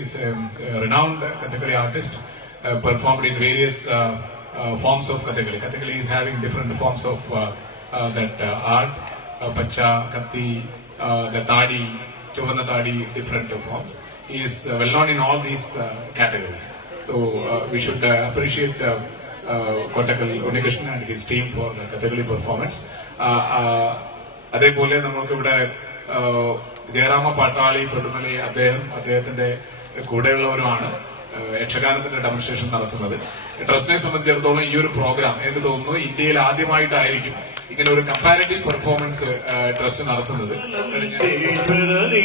Is a renowned Kathakali artist, performed in various forms of Kathakali. Kathakali is having different forms of that art, Pacha, Katti, the Tadi, Chovana Tadi, different forms. He is well known in all these categories. So we should appreciate Kottakkal Unnikrishnan and his team for the Kathakali performance. അതേപോലെ നമുക്കിവിടെ ജയറാമ പാട്ടാളി പെടുമലി അദ്ദേഹത്തിന്റെ കൂടെയുള്ളവരുമാണ് യക്ഷഗാനത്തിന്റെ demonstration നടത്തുന്നത്. ട്രസ്റ്റിനെ സംബന്ധിച്ചിടത്തോളം ഈ ഒരു programme എനിക്ക് തോന്നുന്നു ഇന്ത്യയിൽ ആദ്യമായിട്ടായിരിക്കും ഇങ്ങനെ ഒരു കമ്പാരിറ്റീവ് പെർഫോമൻസ് ട്രസ്റ്റ് നടത്തുന്നത്. ീശ്വരനേ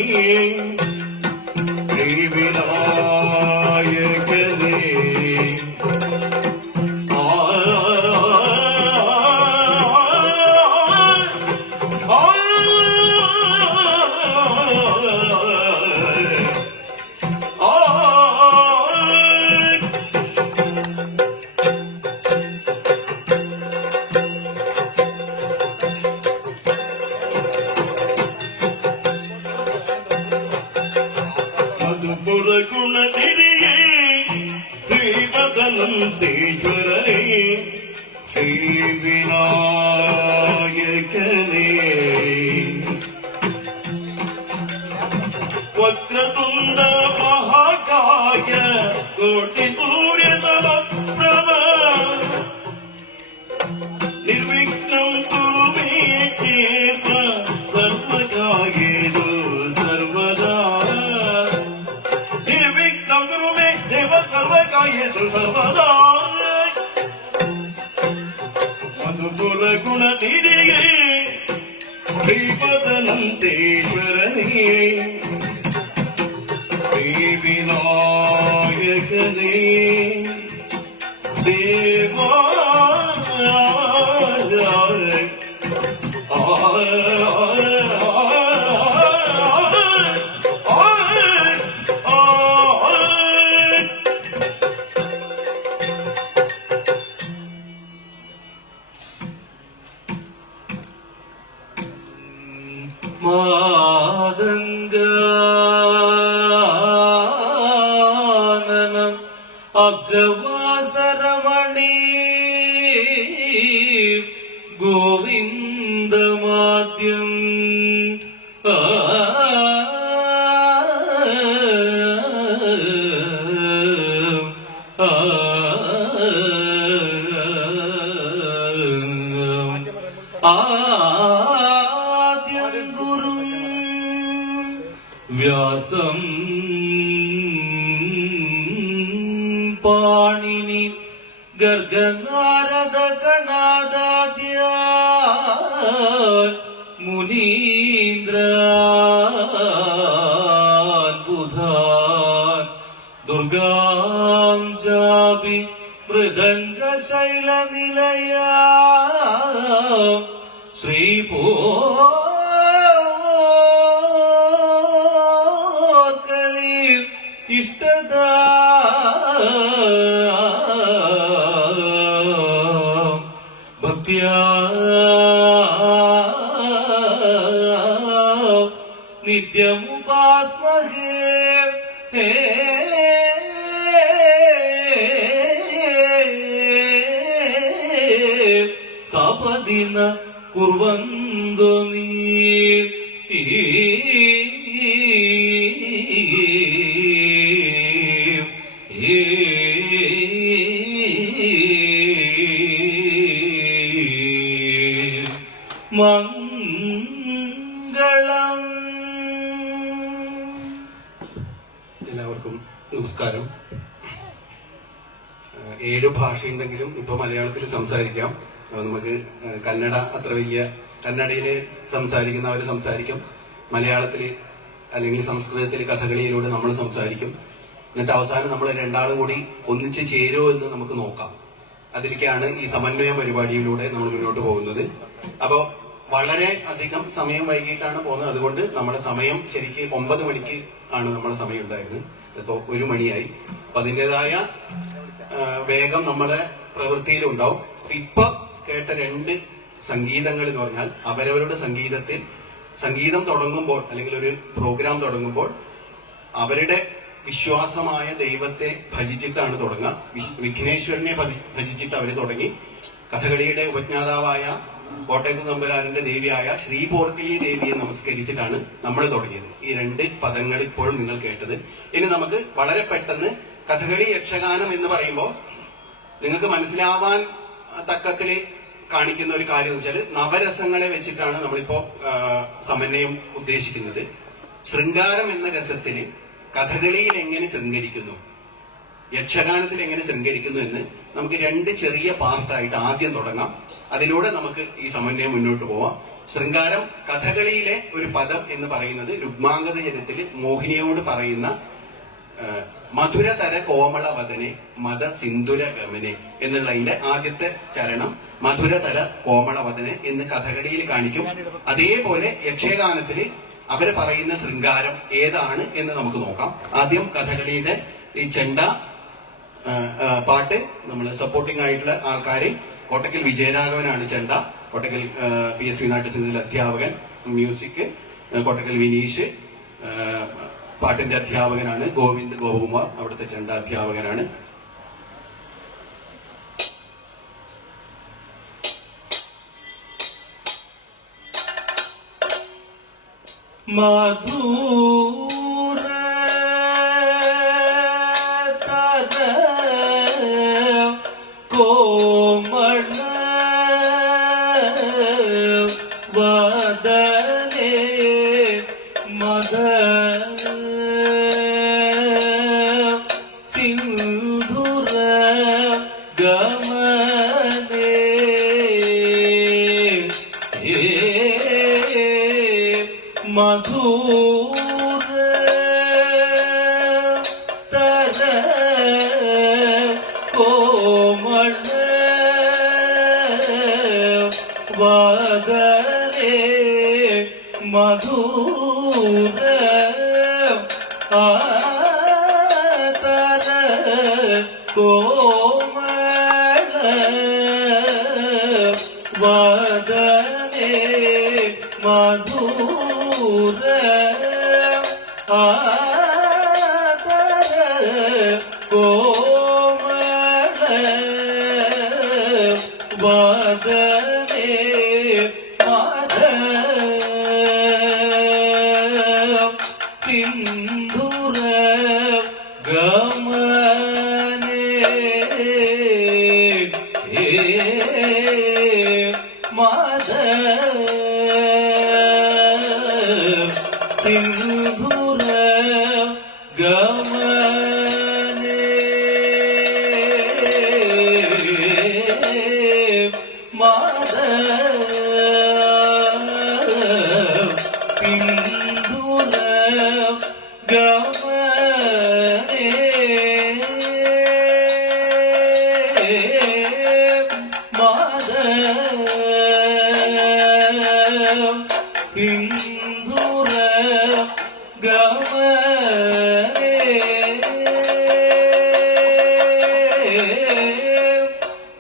ശ്രീ വിനായകനേ വക്രതുണ്ട മഹാകായ കോടി സൂര്യനമപ്രഭ നിർവിഘ്നം കുരുമേ ദേവ സർവകായേതു സർവദാ നിർവിഘ്നം കുരുമേ ദേവ സർവകായേതു സർവദാ ഗുണനിധിയേ ശ്രീപദനന്തേശ്വരനേ ശ്രീ വിനായകനേ ദേവാ മാതംഗാനനം അബ്ജവാസരമണി ഗോവിന്ദമാദ്യം വ്യാസം പാണിനി ഗർഗനാരദ ഗണാദാദ്യ മുനീന്ദ്രാൻ ബുധാൻ ദുർഗാം ജാപി മൃദംഗ ശൈല നിലയ ശ്രീപോ ഇഷ്ടദ ഭക്ത്യാ നിത്യമുപാസ്മഹേ സപദിന കുർവന്തു നീ മംഗളം. എല്ലാവർക്കും നമസ്കാരം. 7 ഭാഷയുണ്ടെങ്കിലും ഇപ്പൊ മലയാളത്തിൽ സംസാരിക്കാം. നമുക്ക് കന്നഡ അത്ര വലിയ കന്നഡയിൽ സംസാരിക്കുന്നവർ സംസാരിക്കും, മലയാളത്തിൽ അല്ലെങ്കിൽ സംസ്കൃതത്തിൽ കഥകളിയിലൂടെ നമ്മൾ സംസാരിക്കും. എന്നിട്ട് അവസാനം നമ്മൾ രണ്ടാളും കൂടി ഒന്നിച്ച് ചേരുമോ എന്ന് നമുക്ക് നോക്കാം. അതിലേക്കാണ് ഈ സമന്വയ പരിപാടിയിലൂടെ നമ്മൾ മുന്നോട്ട് പോകുന്നത്. അപ്പോ വളരെ അധികം സമയം വൈകിട്ടാണ് പോകുന്നത്. അതുകൊണ്ട് നമ്മുടെ സമയം ശരിക്ക് 9 മണിക്ക് ആണ് നമ്മുടെ സമയം ഉണ്ടായിരുന്നത്. ഇപ്പോ 1 മണിയായി. അപ്പൊ അതിൻ്റെതായ വേഗം നമ്മുടെ പ്രവൃത്തിയിലുണ്ടാവും. ഇപ്പൊ കേട്ട 2 സംഗീതങ്ങൾ എന്ന് പറഞ്ഞാൽ അവരവരുടെ സംഗീതത്തിൽ സംഗീതം തുടങ്ങുമ്പോൾ അല്ലെങ്കിൽ ഒരു പ്രോഗ്രാം തുടങ്ങുമ്പോൾ അവരുടെ വിശ്വാസമായ ദൈവത്തെ ഭജിച്ചിട്ടാണ് തുടങ്ങുക. വിഘ്നേശ്വരനെ ഭജിച്ചിട്ട് അവർ തുടങ്ങി. കഥകളിയുടെ ഉപജ്ഞാതാവായ കോട്ടയത്ത് തമ്പുരാന്റെ ദേവിയായ ശ്രീ പോർക്കിലി ദേവിയെ നമസ്കരിച്ചിട്ടാണ് നമ്മൾ തുടങ്ങിയത്. ഈ 2 പദങ്ങൾ ഇപ്പോഴും നിങ്ങൾ കേട്ടത്. ഇനി നമുക്ക് വളരെ പെട്ടെന്ന് കഥകളി യക്ഷഗാനം എന്ന് പറയുമ്പോൾ നിങ്ങൾക്ക് മനസ്സിലാവാൻ തക്കത്തില് കാണിക്കുന്ന ഒരു കാര്യം എന്ന് വെച്ചാൽ നവരസങ്ങളെ വെച്ചിട്ടാണ് നമ്മളിപ്പോ സമന്വയം ഉദ്ദേശിക്കുന്നത്. ശൃംഗാരം എന്ന രസത്തിന് കഥകളിയിൽ എങ്ങനെ ശൃംഗരിക്കുന്നു, യക്ഷഗാനത്തിൽ എങ്ങനെ ശൃംഗരിക്കുന്നു എന്ന് നമുക്ക് 2 ചെറിയ പാർട്ടായിട്ട് ആദ്യം തുടങ്ങാം. അതിലൂടെ നമുക്ക് ഈ സമന്വയം മുന്നോട്ട് പോവാം. ശൃംഗാരം കഥകളിയിലെ ഒരു പദം എന്ന് പറയുന്നത് രുഗ്മാംഗത ജനത്തിൽ മോഹിനിയോട് പറയുന്ന മധുരതര കോമളവദനെ മത സിന്ദുര ഗമനെ എന്നുള്ളതിന്റെ ആദ്യത്തെ ചരണം മധുരതര കോമളവദനെ എന്ന് കഥകളിയിൽ കാണിക്കും. അതേപോലെ യക്ഷഗാനത്തില് അവര് പറയുന്ന ശൃംഗാരം ഏതാണ് എന്ന് നമുക്ക് നോക്കാം. ആദ്യം കഥകളിയുടെ ഈ ചെണ്ട പാട്ട് നമ്മൾ സപ്പോർട്ടിംഗ് ആയിട്ടുള്ള ആൾക്കാര് കോട്ടക്കൽ വിജയരാഘവനാണ് ചെണ്ട, കോട്ടക്കൽ PS നാട്യസംഗീതത്തിലെ അധ്യാപകൻ, മ്യൂസിക് കോട്ടക്കൽ വിനീഷ്, പാട്ടിന്റെ അധ്യാപകനാണ് ഗോവിന്ദ് ഗോപകുമാർ, അവിടുത്തെ ചെണ്ട അധ്യാപകനാണ്. മധുര തര കോമള വദനേ മദ സിന്ധുര ഗമനേ മധുര തര കോമള വദനേ മധുര തര കോമള വദനേ മധുര ആദര കോമള വദനേ മധ സിന്ധുര ഗമനേ മധ സിന്ധുര ഗമനേ മദ സിന്ധുര ഗമനേ മദ സിന്ധുര ഗമനേ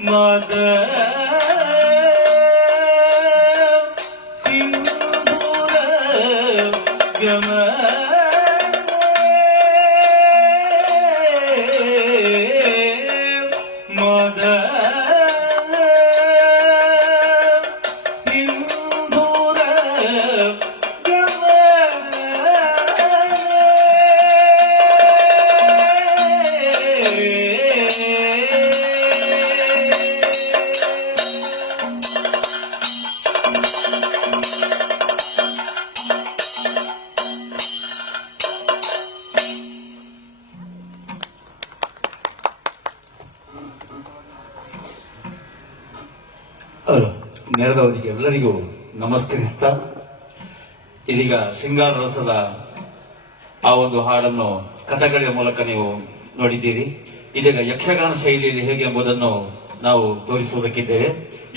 മദ സിന്ധുര ഗമനേ മദ സിന്ധുര ನೆರೆದವರಿಗೆ ಎಲ್ಲರಿಗೂ ನಮಸ್ಕರಿಸ್ತಾ ಇದೀಗ ಶೃಂಗಾರ ರಸದ ಆ ಒಂದು ಹಾಡನ್ನು ಕಥೆಗಳ ಮೂಲಕ ನೀವು ನೋಡಿದ್ದೀರಿ. ಇದೀಗ ಯಕ್ಷಗಾನ ಶೈಲಿಯಲ್ಲಿ ಹೇಗೆ ಎಂಬುದನ್ನು ನಾವು ತೋರಿಸುವುದಕ್ಕಿದ್ದೇವೆ.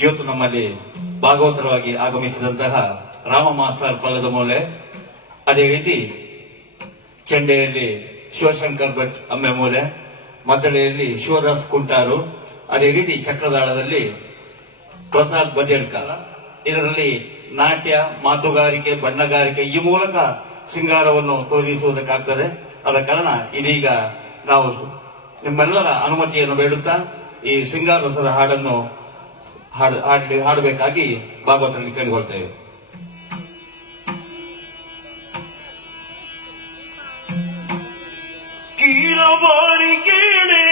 ಇವತ್ತು ನಮ್ಮಲ್ಲಿ ಭಾಗವತರವಾಗಿ ಆಗಮಿಸಿದಂತಹ ರಾಮ ಮಾಸ್ತರ್ ಪಲ್ಲದ ಮೂಲೆ, ಅದೇ ರೀತಿ ಚೆಂಡೆಯಲ್ಲಿ ಶಿವಶಂಕರ್ ಭಟ್ ಅಮ್ಮೆ ಮೂಲೆ, ಮದ್ದಳೆಯಲ್ಲಿ ಶಿವದಾಸ್ ಕುಂಟಾರು, ಅದೇ ರೀತಿ ಚಕ್ರದಾಳದಲ್ಲಿ ಪ್ರಸಾದ್ ಬಜೇಡ್ಕರ್. ಇದರಲ್ಲಿ ನಾಟ್ಯ, ಮಾತುಗಾರಿಕೆ, ಬಣ್ಣಗಾರಿಕೆ ಈ ಮೂಲಕ ಶೃಂಗಾರವನ್ನು ತೋರಿಸುವುದಕ್ಕಾಗ್ತದೆ. ಆದ ಕಾರಣ ಇದೀಗ ನಾವು ನಿಮ್ಮೆಲ್ಲರ ಅನುಮತಿಯನ್ನು ಬೇಡುತ್ತಾ ಈ ಶೃಂಗಾರ ರಸದ ಹಾಡನ್ನು ಹಾಡಬೇಕಾಗಿ ಭಾಗವತರಲ್ಲಿ ಕೇಳಿಕೊಳ್ತೇವೆ. ಕೀರವಾಣಿ ಕೇಳೆ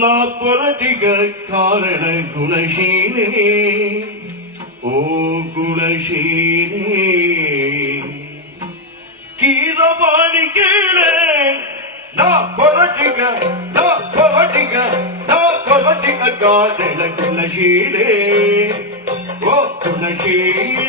ನಾ ಪರಟಿಗ ಕಾರಣ ಗುಣಶೀಲೇ ಓ ಗುಣಶೀಲೇ ಕೀರವಾಣಿ ಕೇಳೆ ನಾ ಪರಟಿಗ ಕಾರಣ ಗುಣಶೀಲೇ ಓ ಗುಣಶೀಲೇ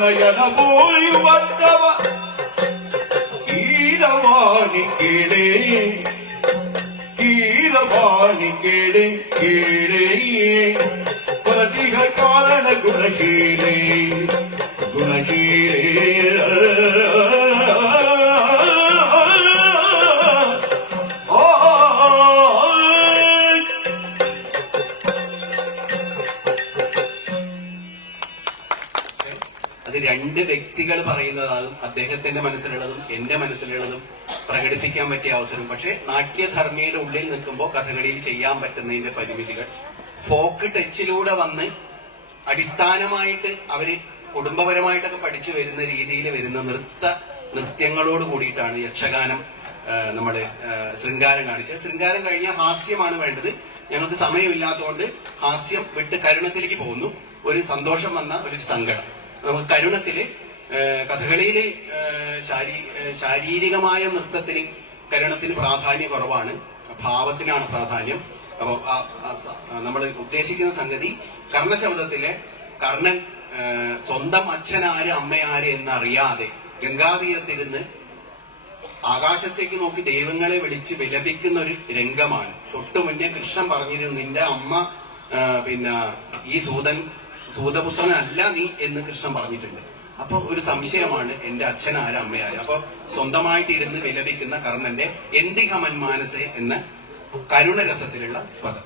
ನಯನ ಬೋಯುವತ್ತವ ಕೀರವಾಣಿ ಕೇಳೆ ಪರಟಿಗ ಕಾರಣ ಗುಣಶೀಲೇ അത് രണ്ട് വ്യക്തികൾ പറയുന്നതും അദ്ദേഹത്തിന്റെ മനസ്സിലുള്ളതും എന്റെ മനസ്സിലുള്ളതും പ്രകടിപ്പിക്കാൻ പറ്റിയ അവസരം. പക്ഷെ നാട്യധർമ്മിയുടെ ഉള്ളിൽ നിൽക്കുമ്പോൾ കഥകളിയിൽ ചെയ്യാൻ പറ്റുന്നതിന്റെ പരിമിതികൾ ഫോക്ക് ടച്ചിലൂടെ വന്ന് അടിസ്ഥാനമായിട്ട് അവര് കുടുംബപരമായിട്ടൊക്കെ പഠിച്ചു വരുന്ന രീതിയിൽ വരുന്ന നൃത്യങ്ങളോട് കൂടിയിട്ടാണ് യക്ഷഗാനം നമ്മുടെ ശൃംഗാരം കാണിച്ചത്. ശൃംഗാരം കഴിഞ്ഞാൽ ഹാസ്യമാണ് വേണ്ടത്. ഞങ്ങൾക്ക് സമയമില്ലാത്തതുകൊണ്ട് ഹാസ്യം വിട്ട് കരുണത്തിലേക്ക് പോകുന്നു. ഒരു സന്തോഷം വന്ന ഒരു സങ്കടം. നമുക്ക് കരുണത്തില് കഥകളിയില് ശാരീരികമായ നൃത്തത്തിന് കരുണത്തിന് പ്രാധാന്യം കുറവാണ്, ഭാവത്തിനാണ് പ്രാധാന്യം. അപ്പൊ നമ്മൾ ഉദ്ദേശിക്കുന്ന സംഗതി കർണശബ്ദത്തിലെ കർണൻ സ്വന്തം അച്ഛനാര് അമ്മയാര് എന്നറിയാതെ ഗംഗാതീരത്തിരുന്ന് ആകാശത്തേക്ക് നോക്കി ദൈവങ്ങളെ വിളിച്ച് വിലപിക്കുന്ന ഒരു രംഗമാണ്. തൊട്ടു മുന്നേ കൃഷ്ണൻ പറഞ്ഞിരുന്നു, നിന്റെ അമ്മ ഈ സൂതപുത്രനല്ല നീ എന്ന് കൃഷ്ണൻ പറഞ്ഞിട്ടുണ്ട്. അപ്പൊ ഒരു സംശയമാണ്, എന്റെ അച്ഛനാര് അമ്മയാര്. അപ്പൊ സ്വന്തമായിട്ട് ഇരുന്ന് വിലപിക്കുന്ന കർണന്റെ എന്തിക മന്മാനസേ എന്ന കരുണരസത്തിലുള്ള പദം.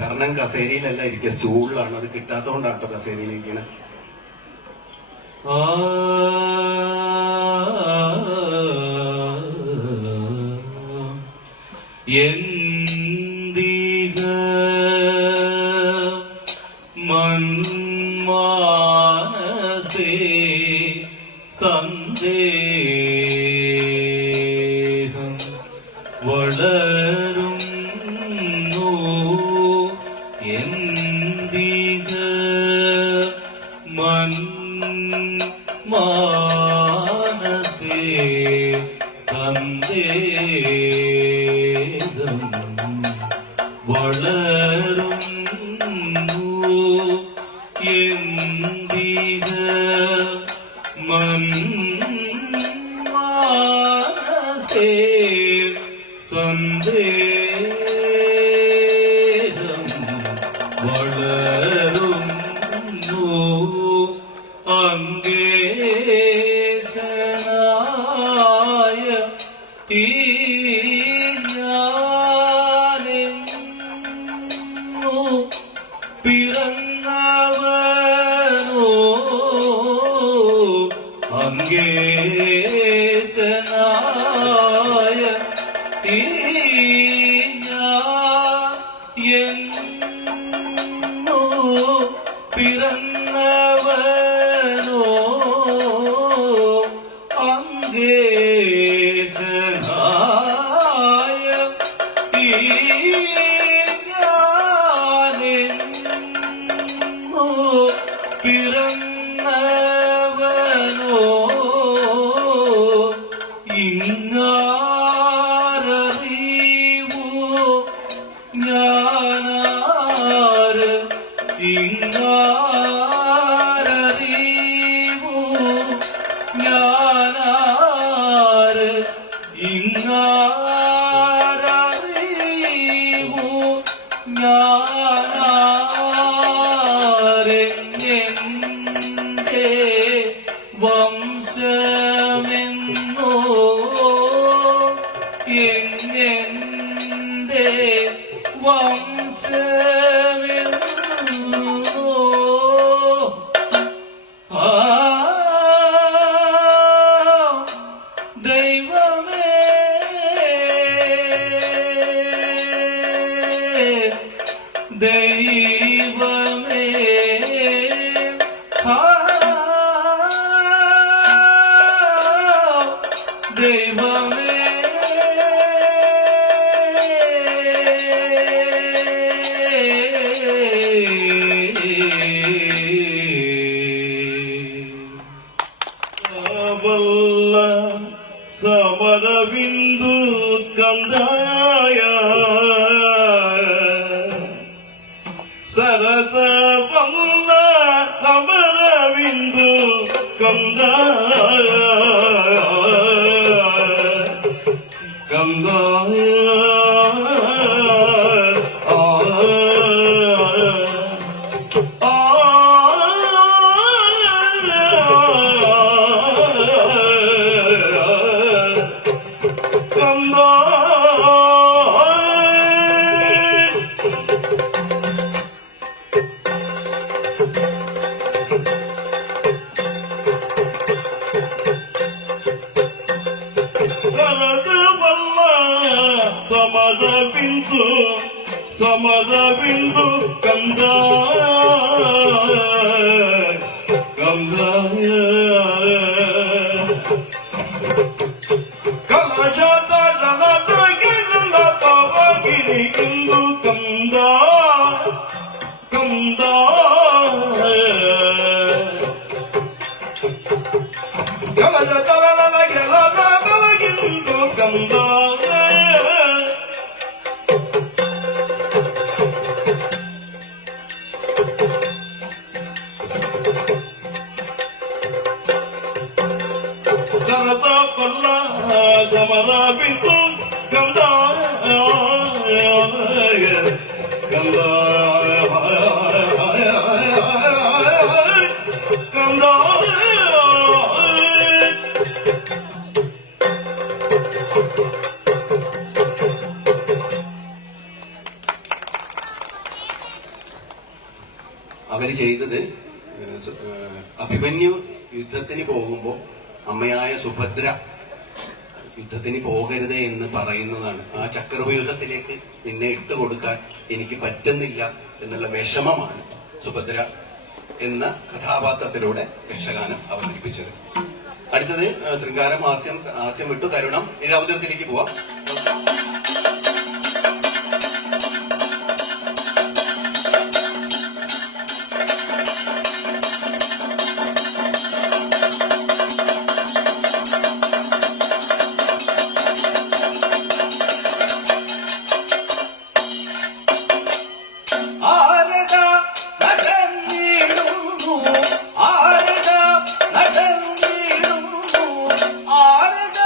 കർണൻ കസേരയിലല്ല ഇരിക്കുക, സ്റ്റൂളിലാണ്. അത് കിട്ടാത്തതുകൊണ്ടാണ് കേട്ടോ കസേരയിലിരിക്കണ. എന്തിക മന്മാനസേ സന്ദേഹം വളരും എന്തിക മന്മാനസേ സന്ദേഹം വളരുന്നു എന്തിക മന്മാനസേ സന്ദേഹം വളരുന്നു അംഗേശനായ ഈ ജ്ഞാനേ പിറന്നവനോ അങ്കേശനായ ഈ എന്നോ പിറന്നവനോ അങ്കേശനായ ഈ ഞാനെന്നോ പിറന്നവനോ ഇങ്ങാരറിവോ ഞാനാര് ഇങ്ങാരറിവോ ഞാനാര് ഇങ്ങാരറിവോ ഞാനാരെന്റെ വംശമെന്നോ എങ്ങെന്റെ വംശമെന്നോ ആ ദൈവമേ ദൈവമേ ആ ദൈവമേ ಬಲ್ಲ ಸಮರವಿಂದು ಕಂದಾಯ ಸರಸ ಬಲ್ಲ ಸಮರವಿಂದು ಕಂದಾಯ ಕಂದಾಯ ಸಮದ ಬಿಂದು ಕಂದ ಕಂದಾಯ ಕಲಶಗಿರಿ ಇಂದು ಕಂದ ಕಂದ ಕಲಶ ಗೆಲಗಿಂದು ಕಂದ ಸಮರ ಬಿಂದು ಕಂದ ಕಂದ ಕಂದ അവര് ചെയ്തത് അഭിമന്യു യുദ്ധത്തിന് പോകുമ്പോൾ അമ്മയായ സുഭദ്ര യുദ്ധത്തിന് പോകരുത് എന്ന് പറയുന്നതാണ്. ആ ചക്രവ്യൂഹത്തിലേക്ക് നിന്നെ ഇട്ടുകൊടുക്കാൻ എനിക്ക് പറ്റുന്നില്ല എന്നുള്ള വിഷമമാണ് സുഭദ്ര എന്ന കഥാപാത്രത്തിലൂടെ യക്ഷഗാനം അവതരിപ്പിച്ചത്. അടുത്തത് ശൃംഗാരം, ഹാസ്യം വിട്ടു കരുണം അവതരത്തിലേക്ക് പോവാം. ആരട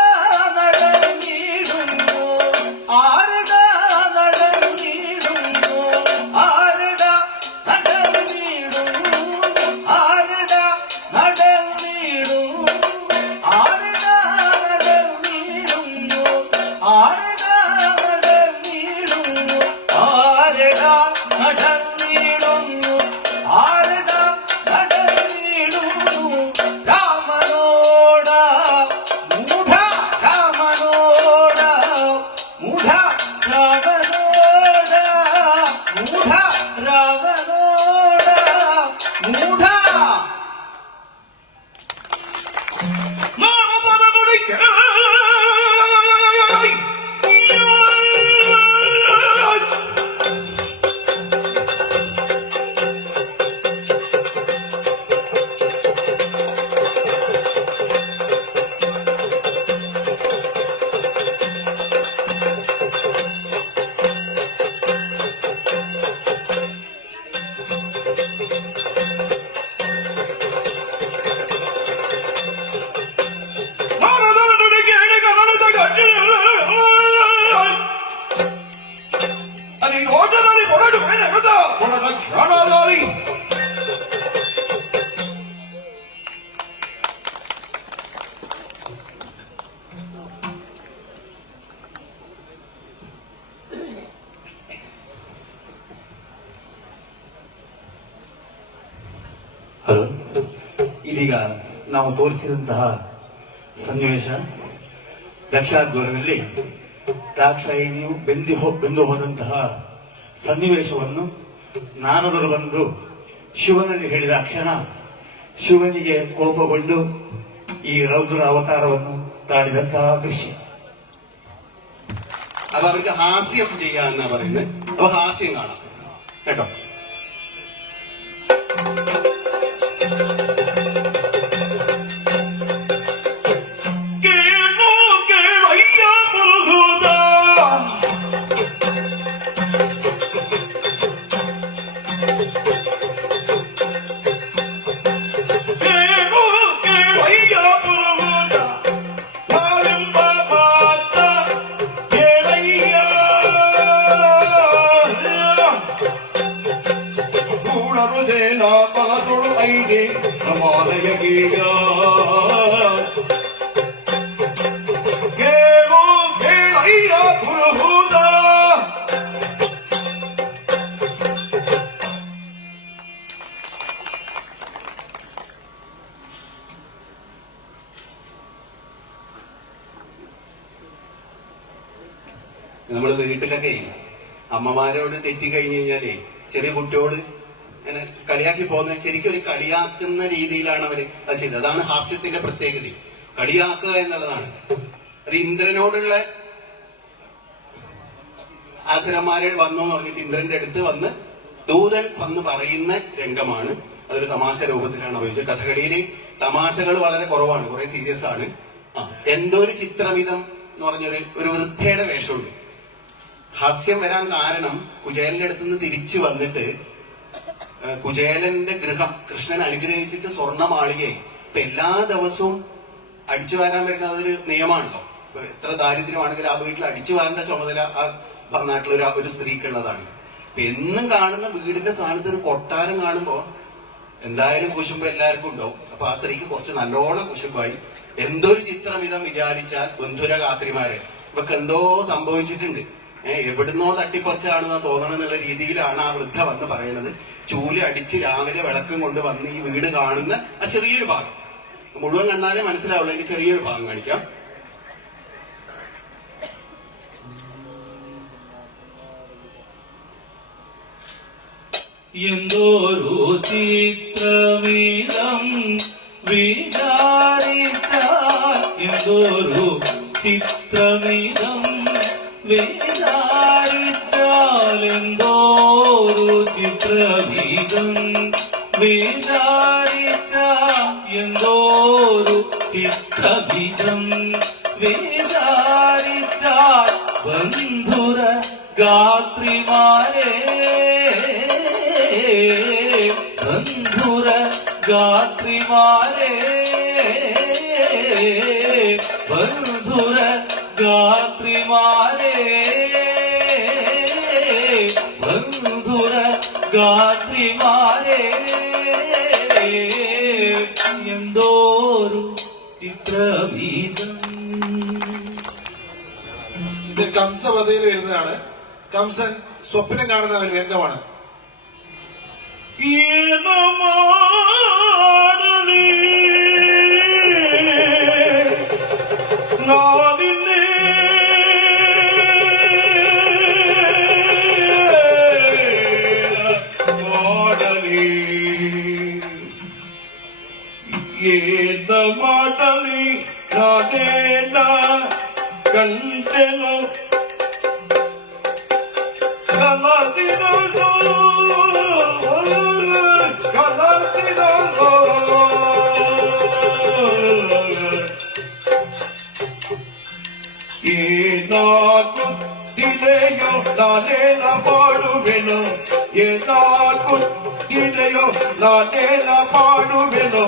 നടന്നിടുന്നു രാഗനോട മൂഢ ಹಲೋ, ಇದೀಗ ನಾವು ತೋರಿಸಿದಂತಹ ಸನ್ನಿವೇಶ ದಕ್ಷಾದ್ವರದಲ್ಲಿ ದಾಕ್ಷಾಯಿಣಿಯು ಬೆಂದು ಹೋದಂತಹ ಸನ್ನಿವೇಶವನ್ನು ನಾರದರು ಬಂದು ಶಿವನಲ್ಲಿ ಹೇಳಿದ ಕ್ಷಣ ಶಿವನಿಗೆ ಕೋಪಗೊಂಡು ಈ ರೌದ್ರ ಅವತಾರವನ್ನು ತಾಳಿದಂತಹ ದೃಶ್ಯ. അപ്പൊ അവർക്ക് ഹാസ്യം ചെയ്യാന്നാ പറയുന്നത്. അപ്പൊ ഹാസ്യം കാണാം കേട്ടോ. നമ്മള് വീട്ടിലൊക്കെ അമ്മമാരോട് തെറ്റി കഴിഞ്ഞു കഴിഞ്ഞാലേ ചെറിയ കുട്ടിയോട് ഇങ്ങനെ കളിയാക്കി പോകുന്ന ശരിക്കും ഒരു കളിയാക്കുന്ന രീതിയിലാണ് അവര് അത് ചെയ്തത്. അതാണ് ഹാസ്യത്തിന്റെ പ്രത്യേകത, കളിയാക്കുക എന്നുള്ളതാണ്. അത് ഇന്ദ്രനോടുള്ള ആസുരന്മാരെ വന്നു എന്ന് പറഞ്ഞിട്ട് ഇന്ദ്രന്റെ അടുത്ത് വന്ന് ദൂതൻ വന്ന് പറയുന്ന രംഗമാണ്. അതൊരു തമാശ രൂപത്തിലാണ് ഉപയോഗിച്ചത്. കഥകളിയില് തമാശകൾ വളരെ കുറവാണ്, കുറെ സീരിയസ് ആണ്. എന്തോ ഒരു ചിത്രമിതം എന്ന് പറഞ്ഞൊരു വൃദ്ധയുടെ വേഷമുണ്ട്. ഹാസ്യം വരാൻ കാരണം കുചേലന്റെ അടുത്ത് നിന്ന് തിരിച്ചു വന്നിട്ട് കുചേലന്റെ ഗൃഹം കൃഷ്ണൻ അനുഗ്രഹിച്ചിട്ട് സ്വർണ്ണമാളികയായി. ഇപ്പൊ എല്ലാ ദിവസവും അടിച്ചു വാരാൻ വരുന്ന അതൊരു നിയമമാണല്ലോ. ഇപ്പൊ എത്ര ദാരിദ്ര്യമാണെങ്കിലും ആ വീട്ടിൽ അടിച്ചു വാരേണ്ട ചുമതല ആ നാട്ടിലൊരു ഒരു സ്ത്രീക്കുള്ളതാണ്. ഇപ്പൊ എന്നും കാണുന്ന വീടിന്റെ സ്ഥാനത്ത് ഒരു കൊട്ടാരം കാണുമ്പോ എന്തായാലും കുശുമ്പ് എല്ലാവർക്കും ഉണ്ടാവും. അപ്പൊ ആ സ്ത്രീക്ക് കുറച്ച് നല്ലോണം കുശുമ്പായി. എന്തൊരു ചിത്രമിതം വിചാരിച്ചാൽ ബന്ധുര കാത്രിമാരെ ഇവക്ക് എന്തോ സംഭവിച്ചിട്ടുണ്ട്, എവിടുന്നോ തട്ടിപ്പറിച്ചാണെന്ന് തോന്നണം എന്നുള്ള രീതിയിലാണ് ആ വൃദ്ധ വന്ന് പറയുന്നത്. ചൂല് അടിച്ച് രാവിലെ വിളക്കം കൊണ്ട് വന്ന് ഈ വീട് കാണുന്ന ആ ചെറിയൊരു ഭാഗം മുഴുവൻ കണ്ടാലേ മനസ്സിലാവുള്ളൂ. എനിക്ക് ചെറിയൊരു ഭാഗം കാണിക്കാം. എന്തോരു ചിത്രമിതം വിചാരിച്ചാൽ, എന്തോരു ചിത്രമിതം വിചാരിച്ചാൽ, എന്തോരു ചിത്രമിതം വിചാരിച്ചാൽ, എന്തോരു ചിത്രമിതം വിചാരിച്ചാൽ, ബന്ധുര ഗാത്രിമാരെ ബന്ധുര ഗാത്രിമാരെ ബന്ധുര ഗാത്രിമാരെ ബന്ധുര ഗാത്രിമാരെ എന്തോരു ചിത്രവീതം. ഇത് കംസവധയിൽ വരുന്നതാണ്. കംസൻ സ്വപ്നം കാണുന്ന ഒരു രംഗമാണ്. ನಾನೇನ ಕಂಡೆನು ಕನಸಿನೋ ಏನಾಗುತ್ತಿದೆಯೋ ನಾನೇನ ಮಾಡುವೆನು ಏನಾಗುತ್ತಿದೆಯೋ ನಾನೇನ ಮಾಡುವೆನು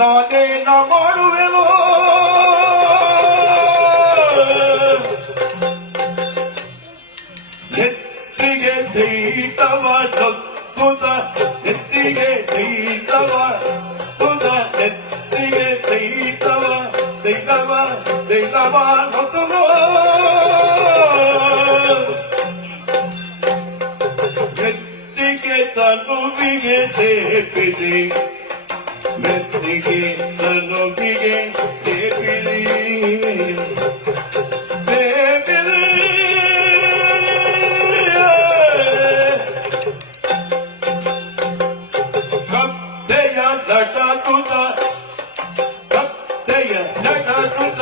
ನಾನೇನ ಮಾಡುವೆನು ನೆತ್ತಿಗೆ ದೈತವ ನಕ್ಕುತ ನೆತ್ತಿಗೆ ದೈತವ ತುದ ನೆತ್ತಿಗೆ ದೈತವ ದೈತವ ದೈತವ ನಕ್ಕುತ ಮೆತ್ತಿಗೆ ತನುವಿಗೆ ದೇಪಿದೆ ಮೆತ್ತಿಗೆ ತನುವಿಗೆ ದೇಪಿದೆ ಕತ್ತೆಯ ನಟಕುತ ಕತ್ತೆಯ ನಟಕುತ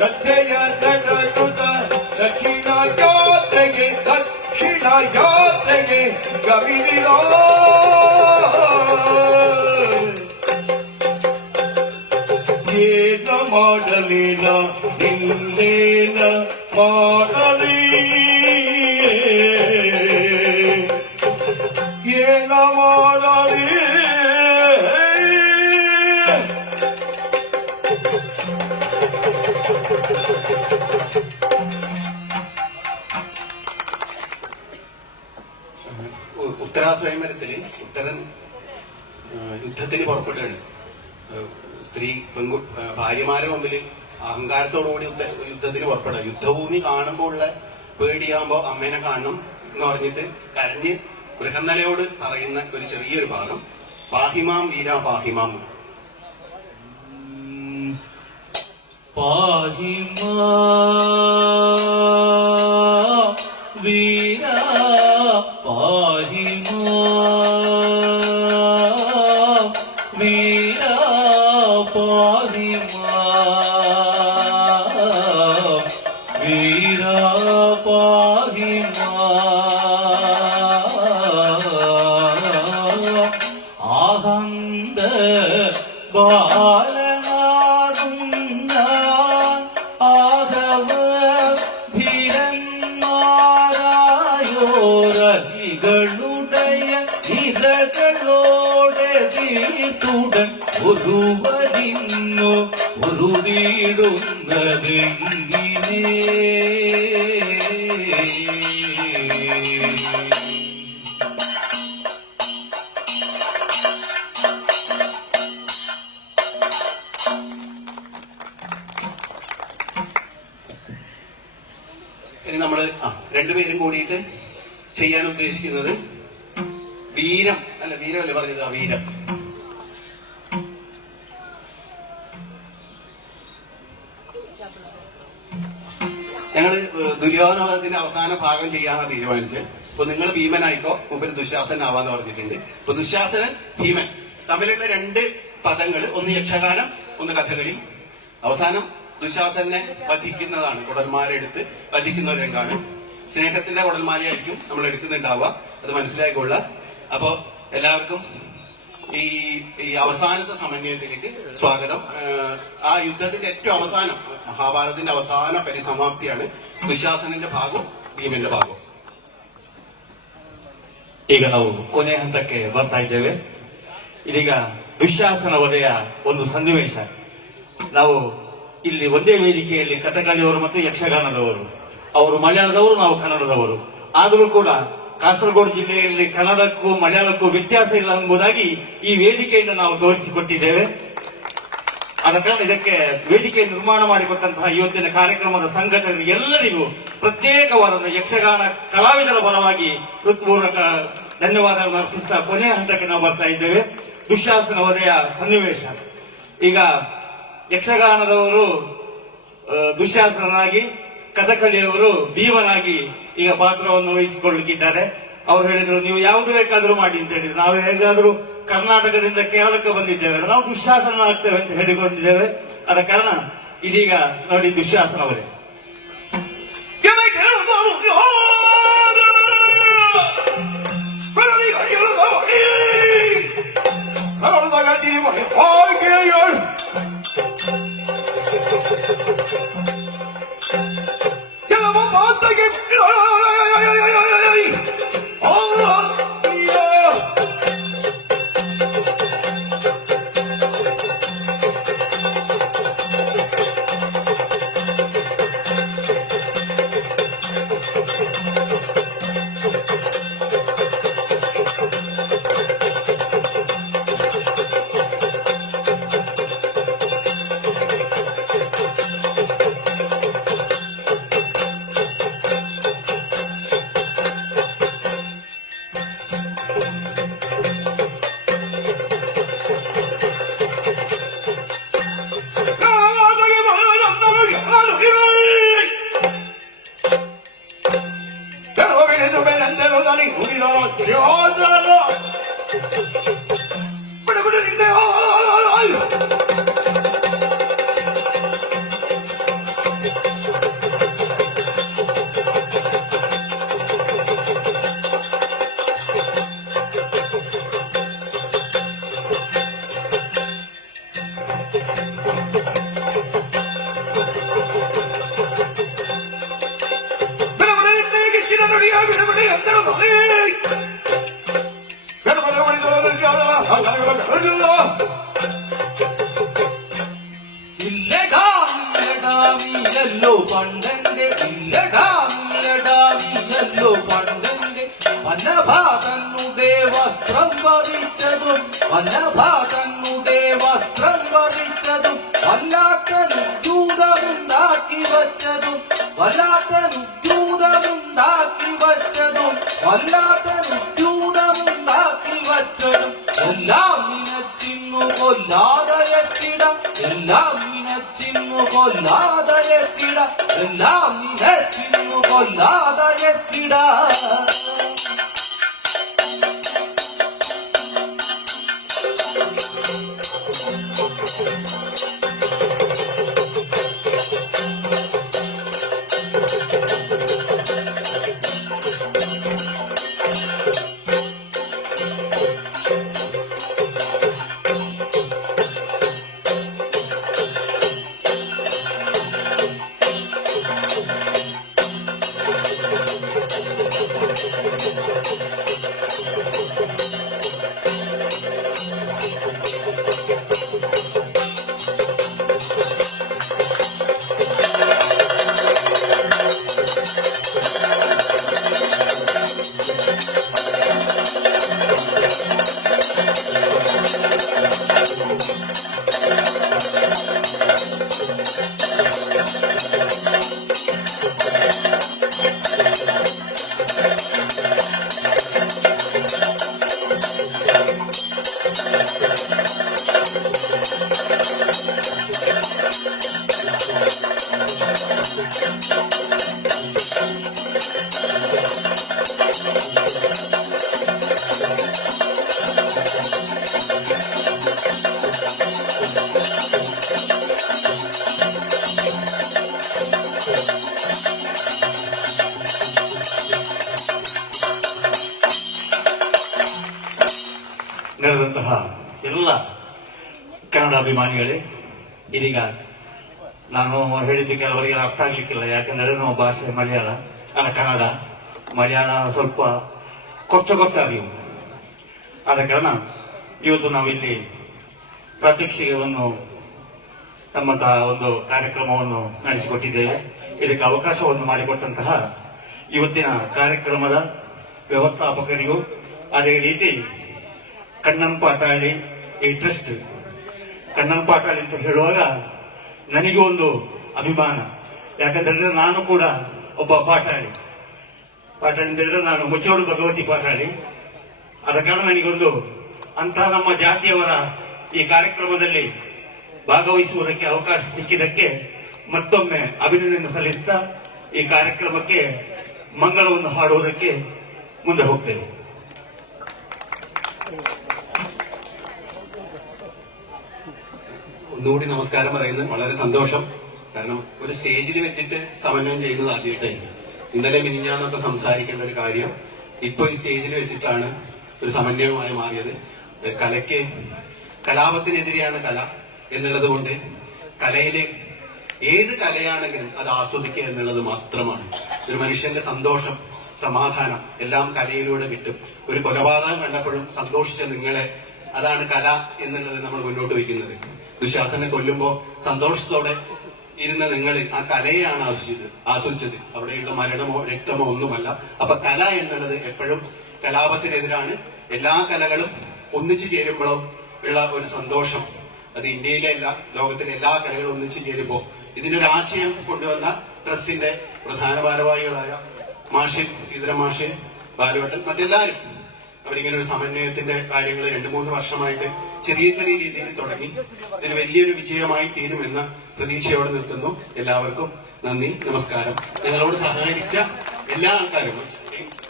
ಕತ್ತೆಯ ನಟಕುತ ದಕ್ಷಿಣ ಯಾತ್ರೆಗೆ ಕವಿದಿರೋ ಏನ ಮಾಡಲಿನ ಇನ್ನೇನ ಮಾಡಲಿ ಏನ ಮಾಡಲಿ ഉത്തരാ സ്വയംവരത്തില് ഉത്തരൻ യുദ്ധത്തിന് പുറപ്പെടുകയാണ്. സ്ത്രീ ഭാര്യമാരെ മുമ്പിൽ അഹങ്കാരത്തോടുകൂടി യുദ്ധത്തിന് പുറപ്പെടുക. യുദ്ധഭൂമി കാണുമ്പോൾ ഉള്ള പേടിയാകുമ്പോ അമ്മേനെ കാണണം എന്ന് പറഞ്ഞിട്ട് കരഞ്ഞ് ബൃഹന്നലയോട് പറയുന്ന ഒരു ചെറിയൊരു ഭാഗം പാഹിമാം വീര പാഹിമാം. പാഹിമാ വീര പാഹിമാ വീര പാഹിമാ വീര പാഹിമാ ആഹന്ത ബാലനാകും ഞാൻ ആദവ ധീരന്മാരായോരഹികളുടയ ഇരകളോടെ തീർത്തുടൻ ഒരുവരിന്നു ഒരുതിടുന്നതെങ്കിനേ ഇനി നമ്മള് രണ്ടുപേരും കൂടിയിട്ട് ചെയ്യാൻ ഉദ്ദേശിക്കുന്നത് വീരം അല്ല വീരമല്ലേ പറഞ്ഞത് വീരം. ഞങ്ങള് ദുര്യോധനവധത്തിന്റെ അവസാന ഭാഗം ചെയ്യാനാണ് തീരുമാനിച്ചത്. അപ്പൊ നിങ്ങൾ ഭീമനായിക്കോ, മുമ്പിൽ ദുശാസനൻ ആവാന്ന് പറഞ്ഞിട്ടുണ്ട്. അപ്പൊ ദുശാസനൻ ഭീമൻ തമ്മിലുള്ള രണ്ട് പദങ്ങൾ, ഒന്ന് യക്ഷഗാനം ഒന്ന് കഥകളി. അവസാനം ദുശാസനെ വധിക്കുന്നതാണ്, കുടൽമാലെടുത്ത് വധിക്കുന്ന ഒരു രംഗാണ്. സ്നേഹത്തിന്റെ കുടൽമാലയായിരിക്കും നമ്മൾ എടുക്കുന്നുണ്ടാവുക, അത് മനസ്സിലായിക്കൊള്ളുക. അപ്പോ എല്ലാവർക്കും ഈ അവസാനത്തെ സമന്വയത്തിലേക്ക് സ്വാഗതം. ആ യുദ്ധത്തിന്റെ ഏറ്റവും അവസാനം, മഹാഭാരതത്തിന്റെ അവസാന പരിസമാപ്തിയാണ് ദുശാസനന്റെ ഭാഗവും ഭീമന്റെ ഭാഗവും. ಈಗ ನಾವು ಕೊನೆ ಹಂತಕ್ಕೆ ಬರ್ತಾ ಇದ್ದೇವೆ. ಇದೀಗ ದುಶ್ಯಾಸನ ವಧೆಯ ಒಂದು ಸನ್ನಿವೇಶ. ನಾವು ಇಲ್ಲಿ ಒಂದೇ ವೇದಿಕೆಯಲ್ಲಿ ಕಥಕಳಿಯವರು ಮತ್ತು ಯಕ್ಷಗಾನದವರು, ಅವರು ಮಲಯಾಳದವರು, ನಾವು ಕನ್ನಡದವರು. ಆದರೂ ಕೂಡ ಕಾಸರಗೋಡು ಜಿಲ್ಲೆಯಲ್ಲಿ ಕನ್ನಡಕ್ಕೂ ಮಲಯಾಳಕ್ಕೂ ವ್ಯತ್ಯಾಸ ಇಲ್ಲ ಎಂಬುದಾಗಿ ಈ ವೇದಿಕೆಯಿಂದ ನಾವು ತೋರಿಸಿಕೊಟ್ಟಿದ್ದೇವೆ. ಆದ ಕಾರಣ ಇದಕ್ಕೆ ವೇದಿಕೆ ನಿರ್ಮಾಣ ಮಾಡಿಕೊಟ್ಟಂತಹ ಇವತ್ತಿನ ಕಾರ್ಯಕ್ರಮದ ಸಂಘಟನೆಗೆ ಎಲ್ಲರಿಗೂ ಪ್ರತ್ಯೇಕವಾದ ಯಕ್ಷಗಾನ ಕಲಾವಿದರ ಪರವಾಗಿ ಹೃತ್ಪೂರ್ವಕ ಧನ್ಯವಾದಗಳನ್ನು ಅರ್ಪಿಸ್ತಾ ಕೊನೆಯ ಹಂತಕ್ಕೆ ನಾವು ಬರ್ತಾ ಇದ್ದೇವೆ. ದುಶ್ಯಾಸನ ವಧೆಯ ಸನ್ನಿವೇಶ. ಈಗ ಯಕ್ಷಗಾನದವರು ದುಶ್ಯಾಸನನಾಗಿ, ಕಥಕಳಿಯವರು ಭೀಮನಾಗಿ ಈಗ ಪಾತ್ರವನ್ನು ವಹಿಸಿಕೊಳ್ಳಲಿಕ್ಕಿದ್ದಾರೆ. ಅವ್ರು ಹೇಳಿದ್ರು, ನೀವು ಯಾವುದು ಬೇಕಾದ್ರೂ ಮಾಡಿ ಅಂತ ಹೇಳಿದ್ರು. ನಾವು ಹೇಗಾದ್ರೂ ಕರ್ನಾಟಕದಿಂದ ಕೇರಳಕ್ಕೆ ಬಂದಿದ್ದೇವೆ, ನಾವು ದುಶ್ಯಾಸನ ಆಗ್ತೇವೆ ಅಂತ ಹೇಳಿಕೊಂಡಿದ್ದೇವೆ. ಆದ ಕಾರಣ ಇದೀಗ ನೋಡಿ ದುಶ್ಯಾಸನ ಅವರೇ. ഇല്ലടാ ഇല്ലടാ നീയല്ലോ പണ്ടന്റെ ഇല്ലടാ ഇല്ലടാ നീയല്ലോ പണ്ടന്റെ വല്ലഭാതന്നുടെ വസ്ത്രം വരിച്ചതും വല്ലഭാതന്നുടെ വസ്ത്രം വരിച്ചതും വല്ലാത്ത നുദ്യൂതമുണ്ടാക്കി വച്ചതും വല്ലാത്ത നുദ്യൂതമുണ്ടാക്കി വച്ചതും വല്ലാത്ത നുദ്യൂതമുണ്ടാക്കി വച്ചതും എല്ലാം നിനച്ചിന്നു കൊല്ലാതയച്ചിട എല്ലാം നിനച്ചിന്നു കൊല്ലാതയച്ചിട എല്ലാം നിനച്ചിന്നു കൊല്ലാതയച്ചിട ನೆರೆದಂತಹ ಎಲ್ಲ ಕನ್ನಡ ಅಭಿಮಾನಿಗಳೇ, ಇದೀಗ ನಾನು ಹೇಳಿದ್ದು ಕೆಲವರಿಗೆ ಅರ್ಥ ಆಗ್ಲಿಕ್ಕಿಲ್ಲ, ಯಾಕಂದ್ರೆ ನಮ್ಮ ಭಾಷೆ ಕನ್ನಡ ಮಲಯಾಳ ಸ್ವಲ್ಪ ಕೊಚ್ಚರಿವು. ಆದ ಕಾರಣ ಇವತ್ತು ನಾವು ಇಲ್ಲಿ ಪ್ರಾತ್ಯಕ್ಷಿಕೆಯನ್ನು ನಮ್ಮಂತಹ ಒಂದು ಕಾರ್ಯಕ್ರಮವನ್ನು ನಡೆಸಿಕೊಟ್ಟಿದ್ದೇವೆ. ಇದಕ್ಕೆ ಅವಕಾಶವನ್ನು ಮಾಡಿಕೊಟ್ಟಂತಹ ಇವತ್ತಿನ ಕಾರ್ಯಕ್ರಮದ ವ್ಯವಸ್ಥಾಪಕರಿಗೂ, ಅದೇ ರೀತಿ ಕಣ್ಣನ್ ಪಾಟಾಳಿ ಈ ಟ್ರಸ್ಟ್, ಕಣ್ಣನ್ ಪಾಟಾಳಿ ಅಂತ ಹೇಳುವಾಗ ನನಗೆ ಒಂದು ಅಭಿಮಾನ. ಯಾಕಂತಂದ್ರೆ ನಾನು ಕೂಡ ಒಬ್ಬ ಪಾಟಾಳಿ ಅಂತ ಹೇಳಿದ್ರೆ ನಾನು ಮುಚ್ಚೋಡು ಭಗವತಿ ಪಾಟಾಳಿ. ಆದ ಕಾರಣ ನನಗೊಂದು ಅಂತ ನಮ್ಮ ಜಾತಿಯವರ ಈ ಕಾರ್ಯಕ್ರಮದಲ್ಲಿ ಭಾಗವಹಿಸುವುದಕ್ಕೆ ಅವಕಾಶ ಸಿಕ್ಕಿದ್ದಕ್ಕೆ ಮತ್ತೊಮ್ಮೆ ಅಭಿನಂದನೆ ಸಲ್ಲಿಸುತ್ತಾ ಈ ಕಾರ್ಯಕ್ರಮಕ್ಕೆ ಮಂಗಳವನ್ನು ಹಾಡುವುದಕ್ಕೆ ಮುಂದೆ ಹೋಗ್ತೇವೆ. ഒന്നുകൂടി നമസ്കാരം പറയുന്നത് വളരെ സന്തോഷം. കാരണം ഒരു സ്റ്റേജിൽ വെച്ചിട്ട് സമന്വയം ചെയ്യുന്നത് ആദ്യമായിട്ടായിരിക്കും. ഇന്നലെ മിനിഞ്ഞാന്നൊക്കെ സംസാരിക്കേണ്ട ഒരു കാര്യം ഇപ്പൊ ഈ സ്റ്റേജിൽ വെച്ചിട്ടാണ് ഒരു സമന്വയമായി മാറിയത്. കലാപത്തിനെതിരെയാണ് കല എന്നുള്ളത് കൊണ്ട് കലയിലെ ഏത് കലയാണെങ്കിലും അത് ആസ്വദിക്കുക എന്നുള്ളത് മാത്രമാണ്. ഒരു മനുഷ്യന്റെ സന്തോഷം, സമാധാനം എല്ലാം കലയിലൂടെ കിട്ടും. ഒരു കൊലപാതകം കണ്ടപ്പോഴും സന്തോഷിച്ച നിങ്ങളെ, അതാണ് കല എന്നുള്ളത് നമ്മൾ മുന്നോട്ട് വയ്ക്കുന്നത്. ദുശാസനെ കൊല്ലുമ്പോൾ സന്തോഷത്തോടെ ഇരുന്ന നിങ്ങൾ ആ കലയെയാണ് ആസ്വദിച്ചത്. അവിടെയുള്ള മരണമോ രക്തമോ ഒന്നുമല്ല. അപ്പൊ കല എന്നുള്ളത് എപ്പോഴും കലാപത്തിനെതിരാണ്. എല്ലാ കലകളും ഒന്നിച്ചു ചേരുമ്പോഴോ ഉള്ള ഒരു സന്തോഷം, അത് ഇന്ത്യയിലെ അല്ല, ലോകത്തിലെ എല്ലാ കലകളും ഒന്നിച്ചു ചേരുമ്പോൾ ഇതിനൊരു ആശയം കൊണ്ടുവന്ന ട്രസ്റ്റിന്റെ പ്രധാന ഭാരവാഹികളായ മാഷ്, ശ്രീധരൻ മാഷ്, ബാലുവേട്ടൻ, മറ്റെല്ലാവരും അവരിങ്ങനെ ഒരു സമന്വയത്തിന്റെ കാര്യങ്ങൾ 2-3 വർഷമായിട്ട് ചെറിയ ചെറിയ രീതിയിൽ തുടങ്ങി. ഇതിന് വലിയൊരു വിജയമായി തീരുമെന്ന പ്രതീക്ഷയോടെ നിർത്തുന്നു. എല്ലാവർക്കും നന്ദി, നമസ്കാരം. ഞങ്ങളോട് സഹകരിച്ച എല്ലാ ആൾക്കാരും,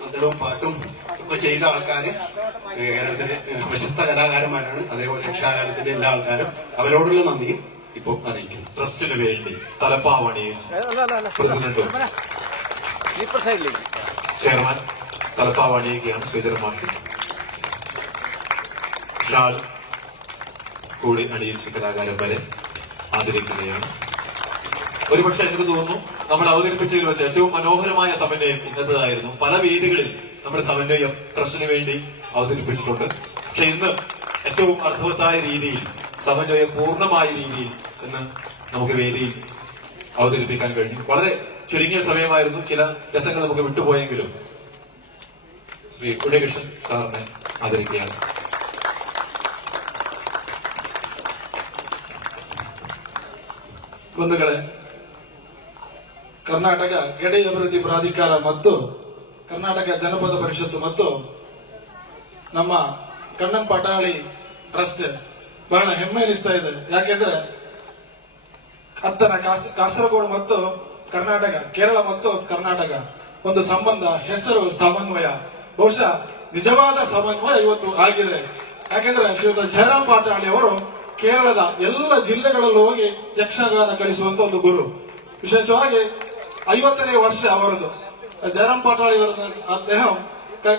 മദ്ദളവും പാട്ടും ഒക്കെ ചെയ്ത ആൾക്കാര് കേരളത്തിലെ പ്രശസ്ത കലാകാരന്മാരാണ്. അതേപോലെ യക്ഷഗാനത്തിന്റെ എല്ലാ ആൾക്കാരും, അവരോടുള്ള നന്ദിയും ഇപ്പോൾ അറിയിക്കുന്നു. ട്രസ്റ്റിന് വേണ്ടി തലപ്പാവണിയിൽ പ്രസിഡന്റും ചെയർമാൻ തലപ്പാവണിയൊക്കെയാണ് ശ്രീധരൻ മാഷ്. ഷാൾ കൂടി അണിയിച്ച കലാകാരന്മാരെ ആദരിക്കുകയാണ്. ഒരുപക്ഷെ എനിക്ക് തോന്നുന്നു നമ്മൾ അവതരിപ്പിച്ചതിൽ വെച്ച് ഏറ്റവും മനോഹരമായ സമന്വയം ഇന്നത്തേതായിരുന്നു. പല വേദികളിൽ നമ്മൾ സമന്വയം ട്രസ്റ്റിന് വേണ്ടി അവതരിപ്പിച്ചിട്ടുണ്ട്. പക്ഷെ ഇന്ന് ഏറ്റവും അർത്ഥവത്തായ രീതിയിൽ, സമന്വയം പൂർണ്ണമായ രീതിയിൽ ഇന്ന് നമുക്ക് വേദിയിൽ അവതരിപ്പിക്കാൻ കഴിഞ്ഞു. വളരെ ചുരുങ്ങിയ സമയമായിരുന്നു, ചില രസങ്ങൾ നമുക്ക് വിട്ടുപോയെങ്കിലും ശ്രീ ഉണ്ണികൃഷ്ണൻ സാറിനെ ആദരിക്കുകയാണ്. ಬಂಧುಗಳೇ, ಕರ್ನಾಟಕ ಗಡಿ ಅಭಿವೃದ್ಧಿ ಪ್ರಾಧಿಕಾರ ಮತ್ತು ಕರ್ನಾಟಕ ಜನಪದ ಪರಿಷತ್ತು ಮತ್ತು ನಮ್ಮ ಕಣ್ಣನ್ ಪಟಾಳಿ ಟ್ರಸ್ಟ್ ಬಹಳ ಹೆಮ್ಮೆ ಅನಿಸ್ತಾ ಇದೆ. ಯಾಕೆಂದ್ರೆ ಕಾಸರಗೋಡು ಮತ್ತು ಕರ್ನಾಟಕ, ಕೇರಳ ಮತ್ತು ಕರ್ನಾಟಕ ಒಂದು ಸಂಬಂಧ, ಹೆಸರು ಸಮನ್ವಯ, ಬಹುಶಃ ನಿಜವಾದ ಸಮನ್ವಯ ಇವತ್ತು ಆಗಿದೆ. ಯಾಕೆಂದ್ರೆ ಶ್ರೀಯುತ ಜಯರಾಮ್ ಪಾಟಾಳಿ ಅವರು ಕೇರಳದ ಎಲ್ಲ ಜಿಲ್ಲೆಗಳಲ್ಲೂ ಹೋಗಿ ಯಕ್ಷಗಾನ ಕಲಿಸುವಂತ ಒಂದು ಗುರು. ವಿಶೇಷವಾಗಿ 50ನೇ ವರ್ಷ അവരത്. ജയറാം പാട്ടാളി അദ്ദേഹം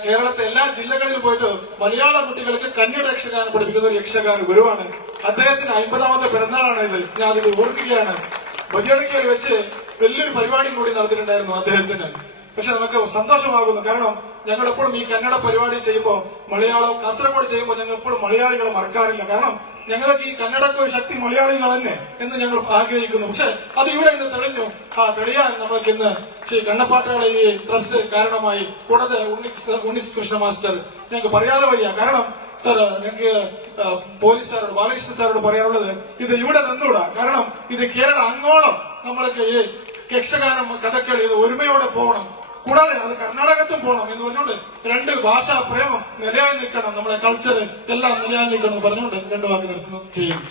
കേരളത്തെ എല്ലാ ജില്ലകളിൽ പോയിട്ട് മലയാള കുട്ടികൾക്ക് കന്നഡ യക്ഷഗാനം പഠിപ്പിക്കുന്ന ഒരു യക്ഷഗാന ഗുരുവാണ്. അദ്ദേഹത്തിന് 50ാമത്തെ പിറന്നാളാണ് ഇത്. ഞാൻ അതിൽ ഓർക്കുകയാണ്. ബദിയടുക്കയിൽ വെച്ച് വലിയൊരു പരിപാടി കൂടി നടത്തിയിട്ടുണ്ടായിരുന്നു അദ്ദേഹത്തിന്. പക്ഷെ നമുക്ക് സന്തോഷമാകുന്നു. കാരണം ഞങ്ങൾ എപ്പോഴും ഈ കന്നഡ പരിപാടി ചെയ്യുമ്പോൾ, മലയാളം കാസർഗോഡ് ചെയ്യുമ്പോൾ ഞങ്ങൾ എപ്പോഴും മലയാളികളെ മറക്കാറില്ല. കാരണം ഞങ്ങൾക്ക് ഈ കന്നഡക്ക് ശക്തി മലയാളികൾ തന്നെ എന്ന് ഞങ്ങൾ ആഗ്രഹിക്കുന്നു. പക്ഷെ അത് ഇവിടെ ഇന്ന് തെളിഞ്ഞു. തെളിയാൻ നമുക്ക് ഇന്ന് ശ്രീ കണ്ണപ്പാട്ടുകളെ ഈ ട്രസ്റ്റ് കാരണമായി. കൂടാതെ ഉണ്ണികൃഷ്ണ മാസ്റ്റർ ഞങ്ങൾക്ക് പറയാതെ വയ്യ. കാരണം സാർ, ഞങ്ങൾക്ക് പോലീസ് സാറോട്, ബാലകൃഷ്ണൻ സാറോട് പറയാനുള്ളത്, ഇത് ഇവിടെ നിന്നൂടാ. കാരണം ഇത് കേരളം അങ്ങോളം നമ്മൾക്ക് ഈ യക്ഷഗാനം, കഥകളി ഇത് ഒരുമയോടെ പോകണം. കൂടാതെ അത് കർണാടകത്തും പോകണം എന്ന് പറഞ്ഞുകൊണ്ട് 2 ഭാഷാ പ്രേമം നിലയായി നിൽക്കണം, നമ്മുടെ കൾച്ചർ എല്ലാം നിലയായി നിൽക്കണം എന്ന് പറഞ്ഞുകൊണ്ട് 2 വാക്ക് നിർത്തുന്നു ചെയ്യും.